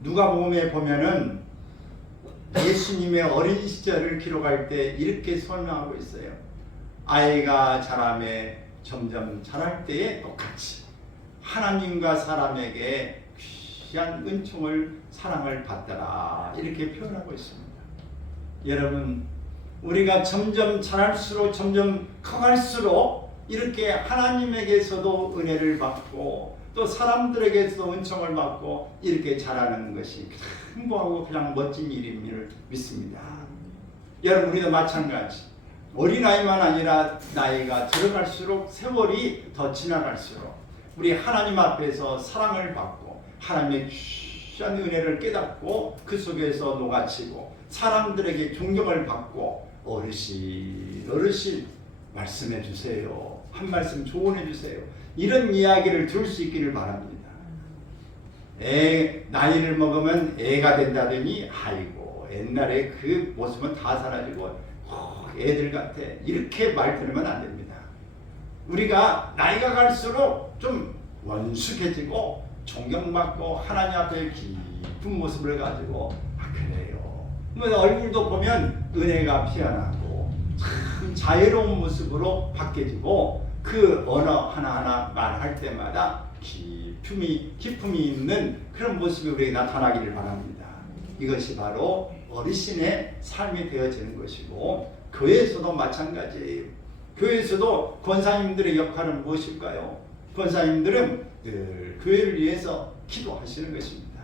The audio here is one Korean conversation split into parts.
누가복음에 보면은 예수님의 어린 시절을 기록할 때 이렇게 설명하고 있어요. 아이가 자라매 점점 자랄 때에 똑같이 하나님과 사람에게 귀한 은총을 사랑을 받더라 이렇게 표현하고 있습니다. 여러분, 우리가 점점 자랄수록 점점 커갈수록 이렇게 하나님에게서도 은혜를 받고 또 사람들에게서도 은총을 받고 이렇게 자라는 것이 행복하고 그냥 멋진 일임을 믿습니다. 여러분, 우리도 마찬가지. 어린아이만 아니라 나이가 들어갈수록 세월이 더 지나갈수록 우리 하나님 앞에서 사랑을 받고 하나님의 귀한 은혜를 깨닫고 그 속에서 녹아치고 사람들에게 존경을 받고 어르신 말씀해 주세요. 한 말씀 조언해 주세요. 이런 이야기를 들을 수 있기를 바랍니다. 나이를 먹으면 애가 된다더니 아이고 옛날에 그 모습은 다 사라지고 애들 같아 이렇게 말 들으면 안 됩니다. 우리가 나이가 갈수록 좀 원숙해지고 존경받고 하나님 앞에 깊은 모습을 가지고 그래요. 얼굴도 보면 은혜가 피어나고 참 자유로운 모습으로 바뀌어지고 그 언어 하나하나 말할 때마다 기품이 있는 그런 모습이 우리에게 나타나기를 바랍니다. 이것이 바로 어르신의 삶이 되어지는 것이고 교회에서도 마찬가지예요. 교회에서도 권사님들의 역할은 무엇일까요? 권사님들은 늘 교회를 위해서 기도하시는 것입니다.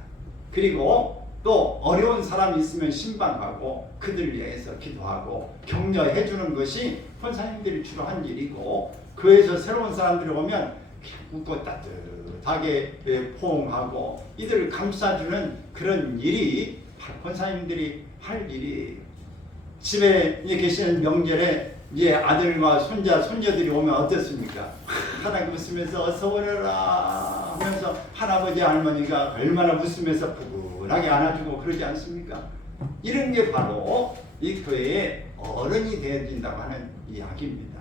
그리고 또 어려운 사람이 있으면 신방하고 그들 위해서 기도하고 격려해 주는 것이 권사님들이 주로 한 일이고 교회에서 새로운 사람들이 오면 웃고 따뜻하게 포옹하고 이들을 감싸주는 그런 일이 권사님들이 할 일이에요. 집에 계시는 명절에 이제 아들과 손자들이 오면 어떻습니까? 하나님 웃으면서 어서 오너라 하면서 할아버지 할머니가 얼마나 웃으면서 푸근하게 안아주고 그러지 않습니까? 이런 게 바로 이 교회의 어른이 되어진다고 하는 이야기입니다.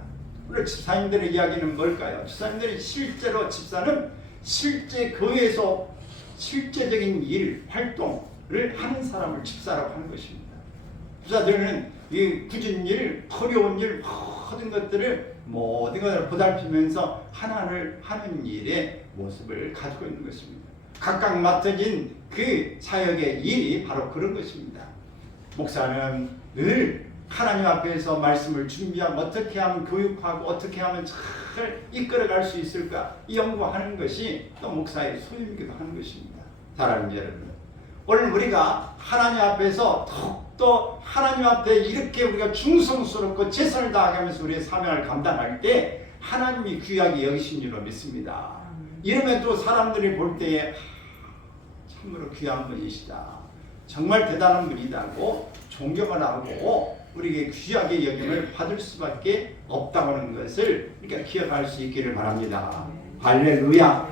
오늘 집사님들의 이야기는 뭘까요? 집사님들이 집사는 실제 교회에서 실제적인 일, 활동을 하는 사람을 집사라고 하는 것입니다. 집사들은 이 굳은 일, 어려운 일, 모든 것들을 보살피면서 하나를 하는 일의 모습을 가지고 있는 것입니다. 각각 맡아진 그 사역의 일이 바로 그런 것입니다. 목사는 늘 하나님 앞에서 말씀을 준비하고 어떻게 하면 교육하고 어떻게 하면 잘 이끌어갈 수 있을까 이 연구하는 것이 또 목사의 소유이기도 하는 것입니다. 사랑하는 여러분, 오늘 우리가 하나님 앞에서 더욱더 하나님 앞에 이렇게 우리가 충성스럽고 최선을 다하면서 우리의 사명을 감당할 때 하나님이 귀하게 여기신 줄로 믿습니다. 이러면 또 사람들이 볼 때에 참으로 귀한 분이시다, 정말 대단한 분이다고 존경을 하고 우리에게 귀하게 여김을 받을 수밖에 없다고 하는 것을 우리가 기억할 수 있기를 바랍니다. 할렐루야.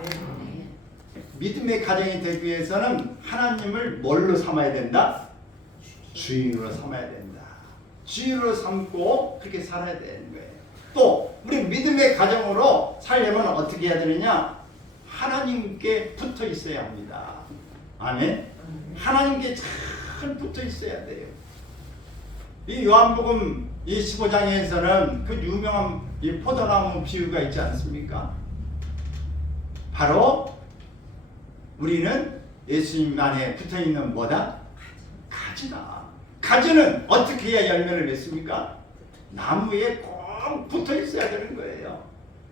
믿음의 가정이 되기 위해서는 하나님을 뭘로 삼아야 된다? 주인으로 삼아야 된다. 주인으로 삼고 그렇게 살아야 되는 거예요. 또 우리 믿음의 가정으로 살려면 어떻게 해야 되느냐? 하나님께 붙어 있어야 합니다. 아멘. 하나님께 잘 붙어 있어야 돼요. 이 요한복음 15장에서는 그 유명한 이 포도나무 비유가 있지 않습니까? 바로 우리는 예수님 안에 붙어있는 뭐다? 가지다. 가지는 어떻게 해야 열매를 맺습니까? 나무에 꼭 붙어있어야 되는 거예요.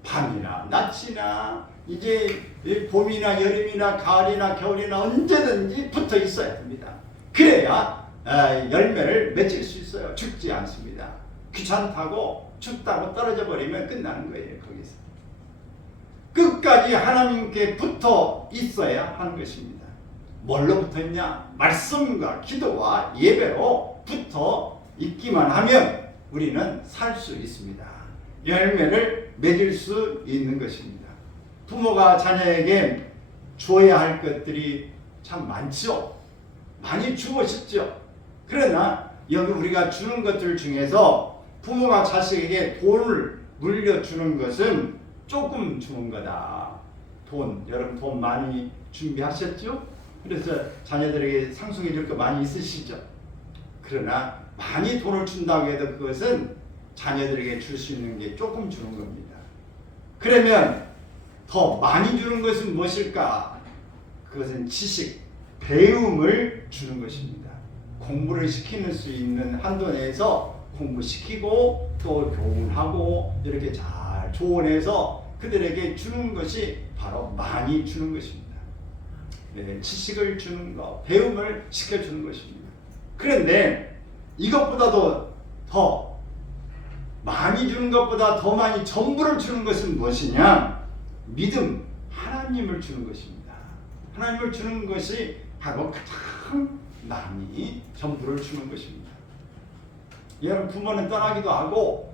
밤이나 낮이나 이제 봄이나 여름이나 가을이나 겨울이나 언제든지 붙어있어야 됩니다. 그래야 열매를 맺을 수 있어요. 죽지 않습니다. 귀찮다고 춥다고 떨어져 버리면 끝나는 거예요. 거기서 끝까지 하나님께 붙어 있어야 하는 것입니다. 뭘로 붙어 있냐? 말씀과 기도와 예배로 붙어 있기만 하면 우리는 살 수 있습니다. 열매를 맺을 수 있는 것입니다. 부모가 자녀에게 주어야 할 것들이 참 많죠. 많이 주고 싶죠. 그러나 여기 우리가 주는 것들 중에서 부모가 자식에게 돈을 물려주는 것은 조금 주는 거다. 여러분 돈 많이 준비하셨죠? 그래서 자녀들에게 상속해 줄 거 많이 있으시죠. 그러나 많이 돈을 준다고 해도 그것은 자녀들에게 줄 수 있는 게 조금 주는 겁니다. 그러면 더 많이 주는 것은 무엇일까? 그것은 지식, 배움을 주는 것입니다. 공부를 시키는 수 있는 한도 내에서 공부시키고 또 교훈하고 이렇게 잘 조언해서 그들에게 주는 것이 바로 많이 주는 것입니다. 네, 지식을 주는 것, 배움을 시켜주는 것입니다. 그런데 이것보다도 더 많이 주는 것보다 더 많이 전부를 주는 것은 무엇이냐? 믿음, 하나님을 주는 것입니다. 하나님을 주는 것이 바로 가장 많이 전부를 주는 것입니다. 여러분, 부모는 떠나기도 하고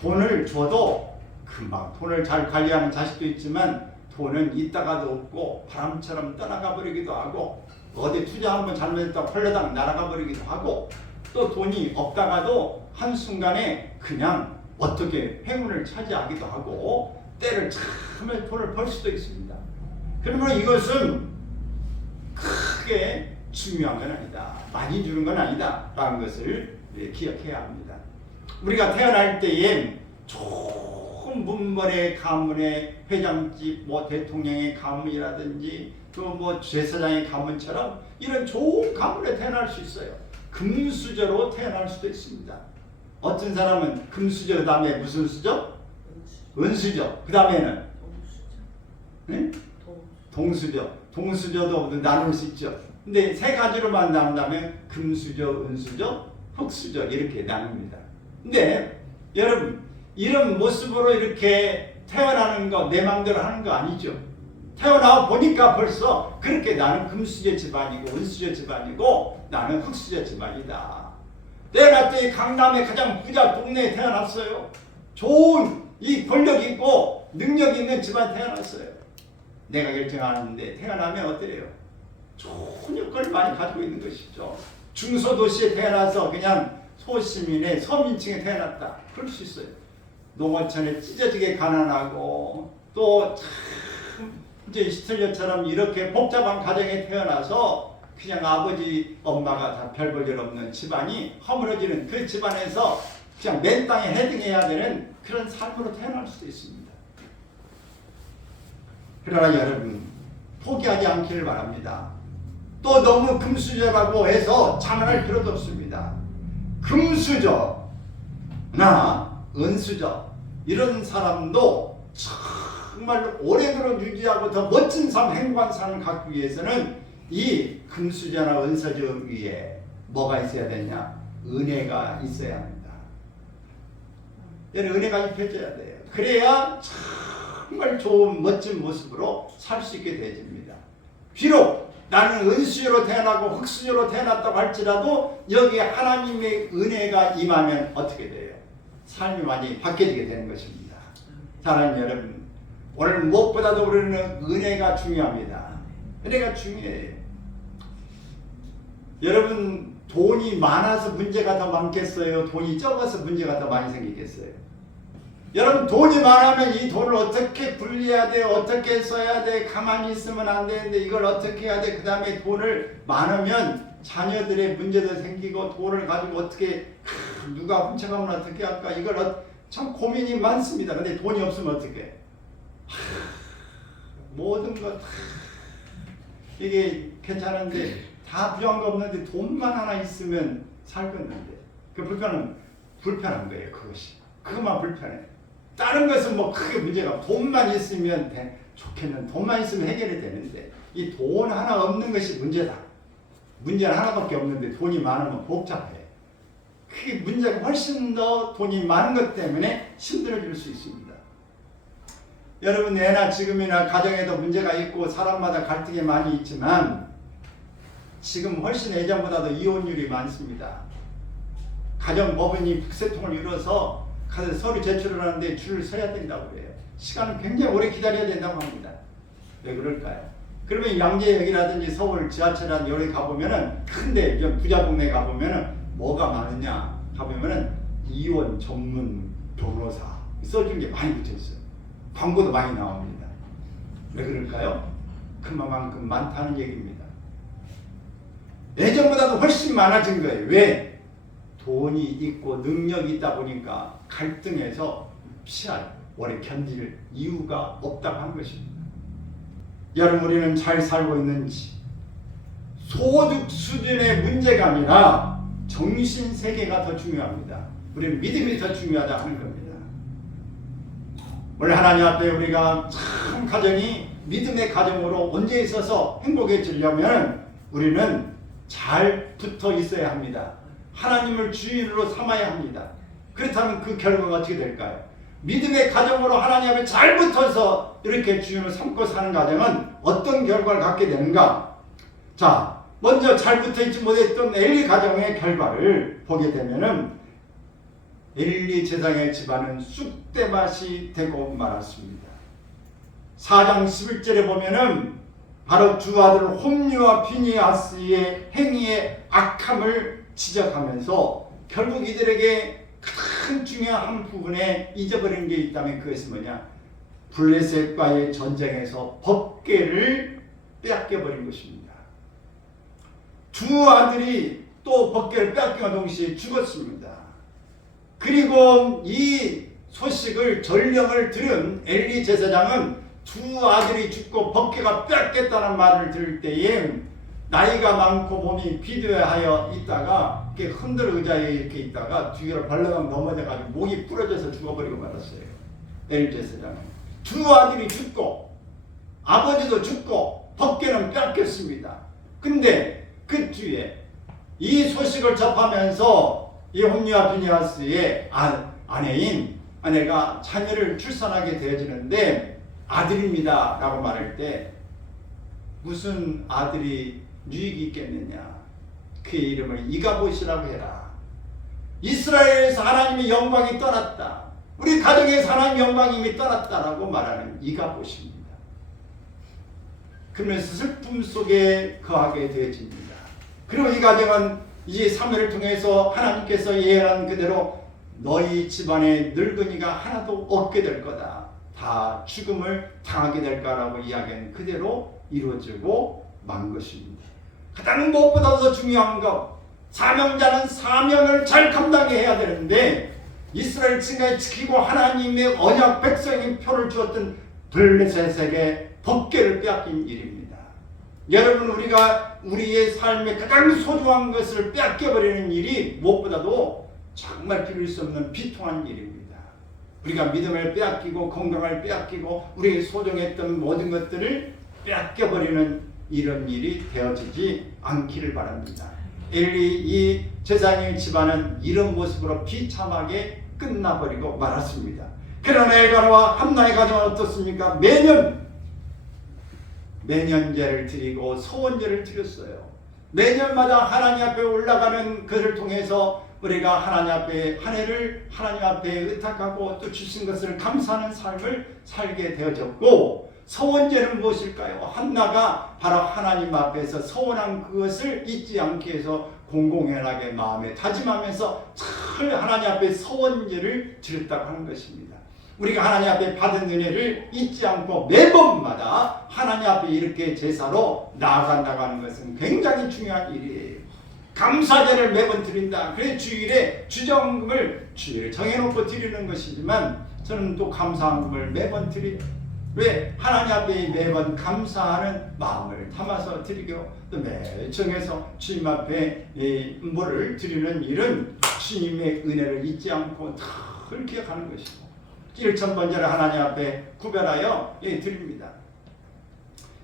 돈을 줘도 금방 돈을 잘 관리하는 자식도 있지만 돈은 있다가도 없고 바람처럼 떠나가 버리기도 하고 어디 투자 한번 잘못했다고 헐레당 날아가 버리기도 하고 또 돈이 없다가도 한순간에 그냥 어떻게 행운을 차지하기도 하고 때를 참에 돈을 벌 수도 있습니다. 그러면 이것은 크게 중요한 건 아니다. 많이 주는 건 아니다. 라는 것을 기억해야 합니다. 우리가 태어날 때에 좋은 문벌의 가문의 회장집, 대통령의 가문이라든지 또 제사장의 가문처럼 이런 좋은 가문에 태어날 수 있어요. 금수저로 태어날 수도 있습니다. 어떤 사람은 금수저 그 다음에 무슨 수저? 은수저. 그 다음에는 동수저. 동수저도 나눌 수 있죠. 근데 세 가지로만 나눈다면 금수저, 은수저, 흑수저 이렇게 나눕니다. 근데 여러분, 이런 모습으로 이렇게 태어나는 거 내 마음대로 하는 거 아니죠. 태어나 보니까 벌써 그렇게 나는 금수저 집안이고 은수저 집안이고 나는 흑수저 집안이다. 태어났더니 강남의 가장 부자 동네에 태어났어요. 좋은 이 권력 있고 능력 있는 집안에 태어났어요. 내가 결정하는데 태어나면 어때요? 좋은 여건을 많이 가지고 있는 것이죠. 중소도시에 태어나서 그냥 소시민의 서민층에 태어났다. 그럴 수 있어요. 농어촌에 찢어지게 가난하고 또 참 이제 히틀러처럼 이렇게 복잡한 가정에 태어나서 그냥 아버지 엄마가 다 별 볼 일 없는 집안이 허물어지는 그 집안에서 그냥 맨 땅에 헤딩해야 되는 그런 삶으로 태어날 수도 있습니다. 그러나 여러분, 포기하지 않기를 바랍니다. 또 너무 금수저라고 해서 자만할 필요도 없습니다. 금수저나 은수저 이런 사람도 정말 오래도록 유지하고 더 멋진 삶, 행복한 삶을 갖기 위해서는 이 금수저나 은수저 위에 뭐가 있어야 되냐? 은혜가 있어야 합니다. 은혜가 입혀져야 돼요. 그래야 정말 좋은 멋진 모습으로 살 수 있게 되집니다. 비록 나는 은수저로 태어나고 흑수저로 태어났다고 할지라도 여기에 하나님의 은혜가 임하면 어떻게 돼요? 삶이 많이 바뀌어지게 되는 것입니다. 사랑하는 여러분, 오늘 무엇보다도 우리는 은혜가 중요합니다. 은혜가 중요해요. 여러분, 돈이 많아서 문제가 더 많겠어요? 돈이 적어서 문제가 더 많이 생기겠어요? 여러분, 돈이 많으면 이 돈을 어떻게 분리해야 돼? 어떻게 써야 돼? 가만히 있으면 안 되는데 이걸 어떻게 해야 돼? 그 다음에 돈을 많으면 자녀들의 문제도 생기고 돈을 가지고 어떻게 누가 훔쳐가면 어떻게 할까? 이걸 참 고민이 많습니다. 근데 돈이 없으면 어떻게? 모든 것 이게 괜찮은데 다 부정한 거 없는데 돈만 하나 있으면 살겠는데 그 불편한 거예요. 그것이 그것만 불편해. 다른 것은 크게 문제가 없고 돈만 있으면 좋겠는 돈만 있으면 해결이 되는데 이 돈 하나 없는 것이 문제다. 문제는 하나밖에 없는데 돈이 많으면 복잡해. 그게 문제가 훨씬 더 돈이 많은 것 때문에 힘들어질 수 있습니다. 여러분, 애나 지금이나 가정에도 문제가 있고 사람마다 갈등이 많이 있지만 지금 훨씬 예전보다도 이혼율이 많습니다. 가정법원이 북새통을 이뤄서 가서 서류 제출을 하는데 줄을 서야 된다고 그래요. 시간은 굉장히 오래 기다려야 된다고 합니다. 왜 그럴까요? 그러면 양재역이라든지 서울 지하철이라든지 여기 가보면은 큰데 부자 동네 가보면은 뭐가 많으냐 가보면은 이혼 전문 변호사 써준 게 많이 붙어있어요. 광고도 많이 나옵니다. 왜 그럴까요? 그만큼 많다는 얘기입니다. 훨씬 많아진 거예요. 왜? 돈이 있고 능력이 있다 보니까 갈등해서 오래 견딜 이유가 없다고 한 것입니다. 여러분, 우리는 잘 살고 있는지 소득 수준의 문제가 아니라 정신세계가 더 중요합니다. 우리는 믿음이 더 중요하다 하는 겁니다. 원래 하나님 앞에 우리가 참 가정이 믿음의 가정으로 얹어 있어서 행복해지려면 우리는 잘 붙어 있어야 합니다. 하나님을 주인으로 삼아야 합니다. 그렇다면 그 결과가 어떻게 될까요? 믿음의 가정으로 하나님 앞에 잘 붙어서 이렇게 주인을 삼고 사는 가정은 어떤 결과를 갖게 되는가? 자, 먼저 잘 붙어있지 못했던 엘리 가정의 결과를 보게 되면은 엘리 제사장의 집안은 쑥대밭이 되고 말았습니다. 4장 11절에 보면은 바로 두 아들 홈리와 비니아스의 행위의 악함을 지적하면서 결국 이들에게 가장 중요한 한 부분에 잊어버린 게 있다면 그것은 뭐냐? 블레셋과의 전쟁에서 법궤를 빼앗겨버린 것입니다. 두 아들이 또 법궤를 빼앗김과 동시에 죽었습니다. 그리고 이 소식을 전령을 들은 엘리 제사장은 두 아들이 죽고 법궤가 빼앗겼다는 말을 들을 때에 나이가 많고 몸이 비대하여 있다가 이렇게 흔들어 의자에 이렇게 있다가 뒤로 벌렁 넘어져가지고 목이 부러져서 죽어버리고 말았어요. 엘리 제사장은 두 아들이 죽고 아버지도 죽고 법궤는 빼앗겼습니다. 근데 그 뒤에 이 소식을 접하면서 이 홈리와 비니아스의 아내가 자녀를 출산하게 되어지는데 아들입니다 라고 말할 때 무슨 아들이 유익이 있겠느냐? 그의 이름을 이가봇이라고 해라. 이스라엘에서 하나님의 영광이 떠났다. 우리 가정에서 하나님의 영광이 이미 떠났다라고 말하는 이가봇입니다. 그러면서 슬픔 속에 거하게 되어집니다. 그리고 이 가정은 이제 사무엘을 통해서 하나님께서 예언한 그대로 너희 집안에 늙은이가 하나도 없게 될 거다. 다 죽음을 당하게 될 거라고 이야기한 그대로 이루어지고 만 것입니다. 가장 무엇보다 더 중요한 것, 사명자는 사명을 잘 감당해야 되는데 이스라엘 지금까지 지키고 하나님의 언약 백성인 표를 주었던 블레셋에게 법궤를 빼앗긴 일입니다. 여러분, 우리가 우리의 삶에 가장 소중한 것을 빼앗겨버리는 일이 무엇보다도 정말 비릴 수 없는 비통한 일입니다. 우리가 믿음을 빼앗기고 건강을 빼앗기고 우리의 소중했던 모든 것들을 빼앗겨버리는 이런 일이 되어지지 않기를 바랍니다. 엘리 이 제사장의 집안은 이런 모습으로 비참하게 끝나버리고 말았습니다. 그러나 엘가나와 한나의 가정은 어떻습니까? 매년제를 드리고 소원제를 드렸어요. 매년마다 하나님 앞에 올라가는 것을 통해서 우리가 하나님 앞에 한 해를 하나님 앞에 의탁하고 또 주신 것을 감사하는 삶을 살게 되어졌고, 서원제는 무엇일까요? 한나가 바로 하나님 앞에서 서원한 그것을 잊지 않게 해서 공공연하게 마음에 다짐하면서 늘 하나님 앞에 서원제를 드렸다고 하는 것입니다. 우리가 하나님 앞에 받은 은혜를 잊지 않고 매번마다 하나님 앞에 이렇게 제사로 나아간다고 하는 것은 굉장히 중요한 일이에요. 감사제를 매번 드린다. 그래 주일에 주정금을 주일에 정해놓고 드리는 것이지만 저는 또 감사함을 매번 드려요. 왜? 하나님 앞에 매번 감사하는 마음을 담아서 드리고 또 매일 정해서 주님 앞에 뭐를 드리는 일은 주님의 은혜를 잊지 않고 늘 기억하는 것이고 1,000번째를 하나님 앞에 구별하여 드립니다.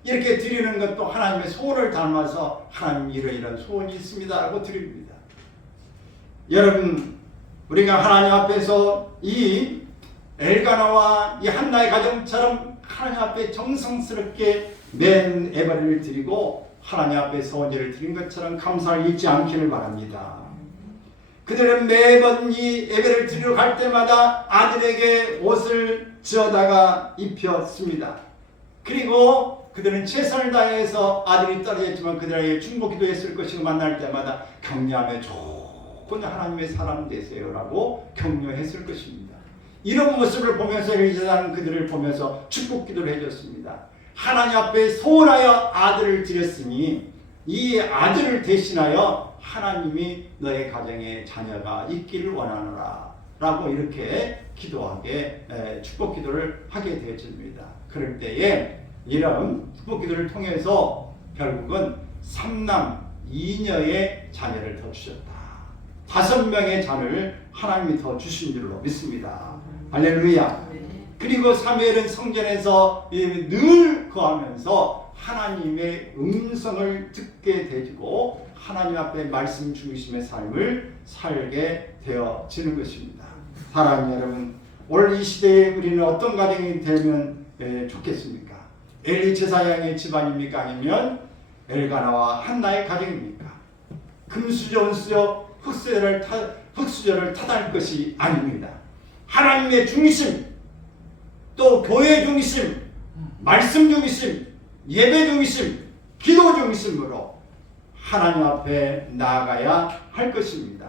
이렇게 드리는 것도 하나님의 소원을 담아서 하나님 이런 소원이 있습니다 라고 드립니다. 여러분, 우리가 하나님 앞에서 이 엘가나와 이 한나의 가정처럼 하나님 앞에 정성스럽게 맨 예배를 드리고 하나님 앞에 소원제를 드린 것처럼 감사를 잊지 않기를 바랍니다. 그들은 매번 이 예배를 드리러 갈 때마다 아들에게 옷을 지어다가 입혔습니다. 그리고 그들은 최선을 다해서 아들이 떨어졌지만 그들에게 중보 기도했을 것이고 만날 때마다 격려하며 좋은 하나님의 사람 되세요 라고 격려했을 것입니다. 이런 모습을 보면서 엘리사는 그들을 보면서 축복 기도를 해줬습니다. 하나님 앞에 소원하여 아들을 드렸으니 이 아들을 대신하여 하나님이 너의 가정에 자녀가 있기를 원하노라 라고 이렇게 기도하게 축복 기도를 하게 되어집니다. 그럴 때에 이런 축복 기도를 통해서 결국은 3남 2녀의 자녀를 더 주셨다. 5명의 자녀를 하나님이 더 주신 줄로 믿습니다. 할렐루야. 그리고 사무엘은 성전에서 늘 거하면서 하나님의 음성을 듣게 되고 하나님 앞에 말씀 중심의 삶을 살게 되어지는 것입니다. 사랑하는 여러분, 오늘 이 시대에 우리는 어떤 가정이 되면 좋겠습니까? 엘리 제사장의 집안입니까? 아니면 엘가나와 한나의 가정입니까? 금수저, 은수저, 흙수저를 탓할 것이 아닙니다. 하나님의 중심, 또 교회 중심, 말씀 중심, 예배 중심, 기도 중심으로 하나님 앞에 나아가야 할 것입니다.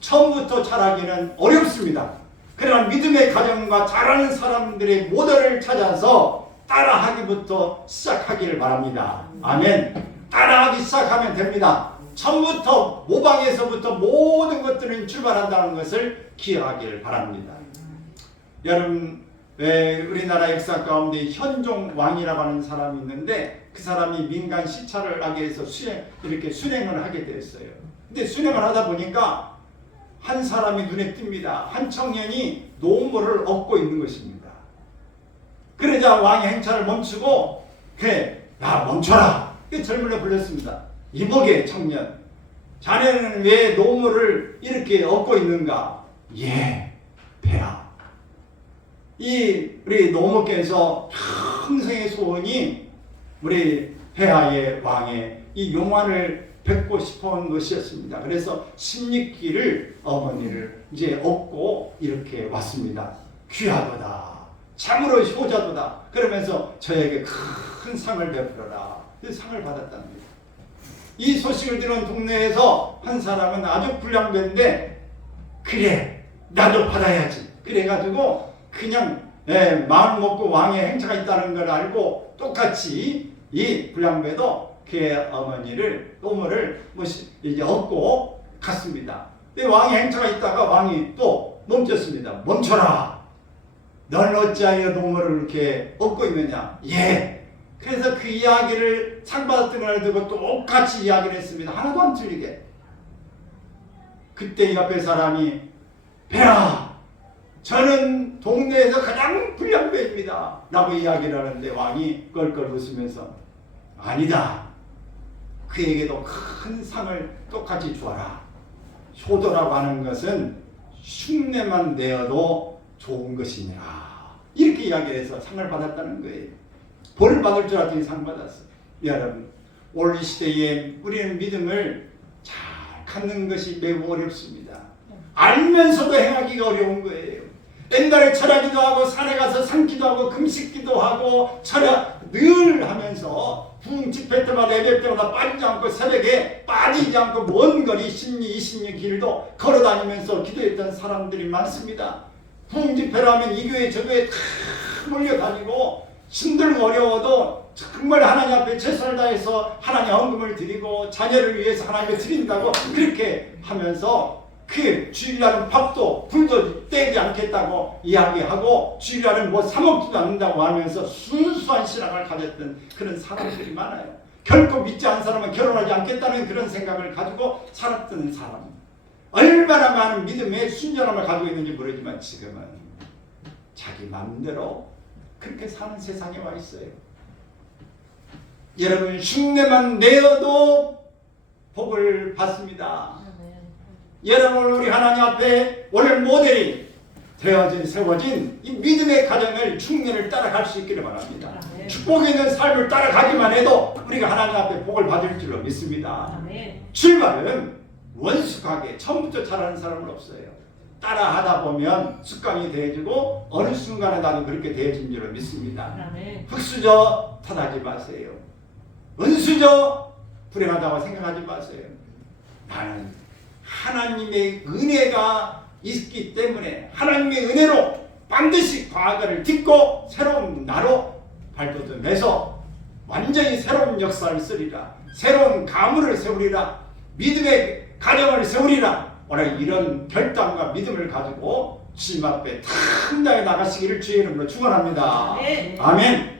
처음부터 잘하기는 어렵습니다. 그러나 믿음의 가정과 잘하는 사람들의 모델을 찾아서 따라하기부터 시작하기를 바랍니다. 아멘. 따라하기 시작하면 됩니다. 처음부터 모방에서부터 모든 것들은 출발한다는 것을 기억하기를 바랍니다. 여러분, 우리나라 역사 가운데 현종 왕이라고 하는 사람이 있는데 그 사람이 민간 시찰을 하기 위해서 이렇게 순행을 하게 되었어요. 근데 순행을 하다 보니까 한 사람이 눈에 띕니다. 한 청년이 노무를 얻고 있는 것입니다. 그러자 왕이 행차를 멈추고 야 멈춰라! 젊은이를 불렀습니다. 이복의 청년, 자네는 왜 노무를 이렇게 얻고 있는가? 예, 폐하. 우리 노무께서 평생의 소원이 우리 폐하의 왕의 이 용안을 뵙고 싶은 것이었습니다. 그래서 십리길을 어머니를 이제 얻고 이렇게 왔습니다. 귀하도다. 참으로 효자도다. 그러면서 저에게 큰 상을 베풀어라. 그 상을 받았답니다. 이 소식을 들은 동네에서 한 사람은 아주 불량배인데 그래 나도 받아야지. 그래가지고 그냥 마음 먹고 왕의 행차가 있다는 걸 알고 똑같이 이 불량배도 그의 어머니를 노무를 이제 얻고 갔습니다. 왕의 행차가 있다가 왕이 또 멈췄습니다. 멈춰라. 넌 어찌하여 노무를 이렇게 얻고 있느냐? 예. 그래서 그 이야기를 상 받았던 걸 두고 똑같이 이야기를 했습니다. 하나도 안 틀리게. 그때 이 앞에 사람이 폐하, 저는 동네에서 가장 불량배입니다 라고 이야기를 하는데 왕이 껄껄 웃으면서 아니다. 그에게도 큰 상을 똑같이 주어라. 효도라고 하는 것은 흉내만 내어도 좋은 것이니라. 이렇게 이야기해서 상을 받았다는 거예요. 벌 받을 줄 알았더니 상 받았어요. 여러분, 오늘 이 시대에 우리는 믿음을 잘 갖는 것이 매우 어렵습니다. 알면서도 행하기가 어려운 거예요. 옛날에 철야기도 하고 산에 가서 산기도 하고 금식기도 하고 철야 늘 하면서 부흥 집회 때마다 예배 때마다 빠지지 않고 새벽에 빠지지 않고 먼 거리 10리 20리 길도 걸어다니면서 기도했던 사람들이 많습니다. 부흥 집회를 하면 이 교회 저 교회 다 몰려다니고 힘들고 어려워도 정말 하나님 앞에 최선을 다해서 하나님 헌금을 드리고 자녀를 위해서 하나님께 드린다고 그렇게 하면서 그 주일날은 밥도 불도 떼지 않겠다고 이야기하고 주일날은 뭐 사 먹지도 않는다고 하면서 순수한 신앙을 가졌던 그런 사람들이 많아요. 결코 믿지 않은 사람은 결혼하지 않겠다는 그런 생각을 가지고 살았던 사람. 얼마나 많은 믿음의 순전함을 가지고 있는지 모르지만 지금은 자기 마음대로 그렇게 사는 세상에 와 있어요. 여러분, 흉내만 내어도 복을 받습니다. 여러분, 우리 하나님 앞에 오늘 모델이 세워진 이 믿음의 가정을 흉내를 따라갈 수 있기를 바랍니다. 축복에 있는 삶을 따라가기만 해도 우리가 하나님 앞에 복을 받을 줄로 믿습니다. 출발은 원숙하게 처음부터 잘하는 사람은 없어요. 따라하다 보면 습관이 되어지고 어느 순간에 나도 그렇게 되어진 줄로 믿습니다. 흙수저 탓하지 마세요. 은수저 불행하다고 생각하지 마세요. 나는 하나님의 은혜가 있기 때문에 하나님의 은혜로 반드시 과거를 딛고 새로운 나로 발돋움해서 완전히 새로운 역사를 쓰리라. 새로운 가문을 세우리라. 믿음의 가정을 세우리라. 오늘 이런 결단과 믿음을 가지고 주님 앞에 당당히 나가시기를 주의 이름으로 축원합니다. 네. 아멘.